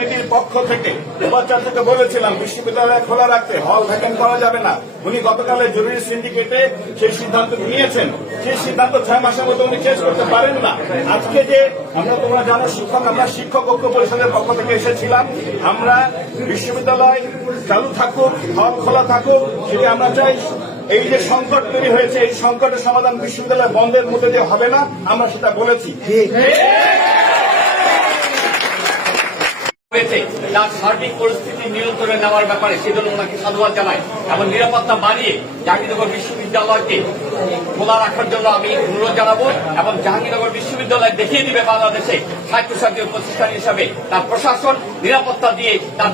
কমিটির পক্ষ থেকে উপাচার্যকে বলেছিলাম বিশ্ববিদ্যালয় খোলা রাখতে হল ভ্যাকেন্ট করা যাবে না উনি গতকালে জরুরি সিন্ডিকেটে সেই সিদ্ধান্ত নিয়েছেন সেই সিদ্ধান্ত ছয় মাসের মধ্যে উনি শেষ করতে পারেন না আজকে যে আমরা তোমরা জানো শিক্ষক আমরা শিক্ষক ঐক্য পরিষদের পক্ষ থেকে এসেছিলাম আমরা বিশ্ববিদ্যালয় চালু থাকুক হল খোলা থাকুক সেটি আমরা চাই এই যে সংকট তৈরি হয়েছে এই সংকটের সমাধান বিশ্ববিদ্যালয় বন্ধের মধ্যে দিয়ে হবে না আমরা সেটা বলেছি সার্বিক পরিস্থিতি নিয়ন্ত্রণে নেওয়ার ব্যাপারে সেজন্য ওনাকে সাধুবাদ জানাই এবং নিরাপত্তা বাড়িয়ে জাহাঙ্গীরনগর বিশ্ববিদ্যালয়কে খোলা রাখার জন্য আমি অনুরোধ জানাবো এবং জাহাঙ্গীরনগর বিশ্ববিদ্যালয় দেখিয়ে দিবে বাংলাদেশে প্রতিষ্ঠান হিসাবে তার প্রশাসন নিরাপত্তা দিয়ে তার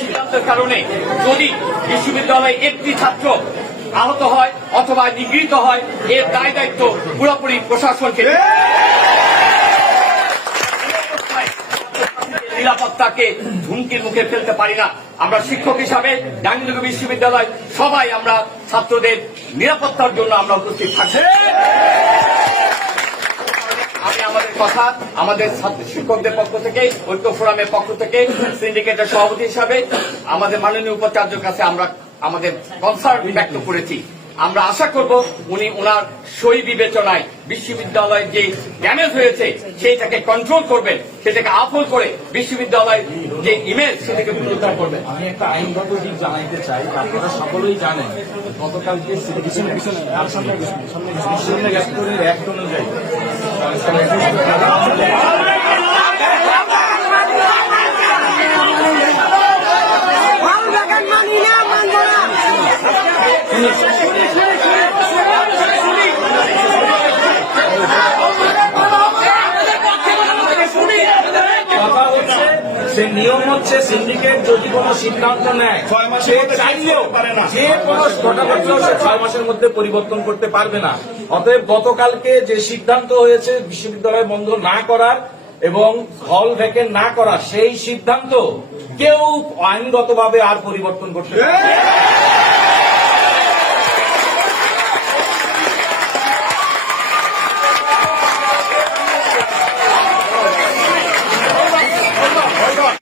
সিদ্ধান্তের কারণে যদি বিশ্ববিদ্যালয়ে একটি ছাত্র আহত হয় অথবা নিগৃহীত হয় এর দায় দায়িত্ব পুরোপুরি প্রশাসনকে নিরাপত্তাকে হুমকির মুখে ফেলতে পারি না আমরা শিক্ষক হিসাবে ডাঙ্গিলুগু বিশ্ববিদ্যালয় সবাই আমরা ছাত্রদের নিরাপত্তার জন্য আমরা উপস্থিত থাকছি আমি আমাদের কথা আমাদের শিক্ষকদের পক্ষ থেকে ঐক্য ফোরামের পক্ষ থেকে সিন্ডিকেটের সভাপতি হিসাবে আমাদের মাননীয় উপাচার্যের কাছে আমরা আমাদের কনসার্ট ব্যক্ত করেছি আমরা আশা করব উনি ওনার সই বিবেচনায় বিশ্ববিদ্যালয়ের যে ড্যামেজ হয়েছে সেইটাকে কন্ট্রোল করবেন সেটাকে আফল করে বিশ্ববিদ্যালয়ের যে ইমেজ সেটাকে পুনরুদ্ধার করবেন আমি একটা আইনগত দিক জানাইতে চাই আপনারা সকলেই জানেন গতকালকে এক আচ্ছা, অনুযায়ী আচ্ছা, নিয়ম হচ্ছে সিন্ডিকেট যদি কোনো সিদ্ধান্ত নেয় ছয় মাসের মধ্যে পরিবর্তন করতে পারবে না অতএব গতকালকে যে সিদ্ধান্ত হয়েছে বিশ্ববিদ্যালয় বন্ধ না করার এবং হল ভ্যাকেন্ট না করা সেই সিদ্ধান্ত কেউ আইনগতভাবে আর পরিবর্তন করতে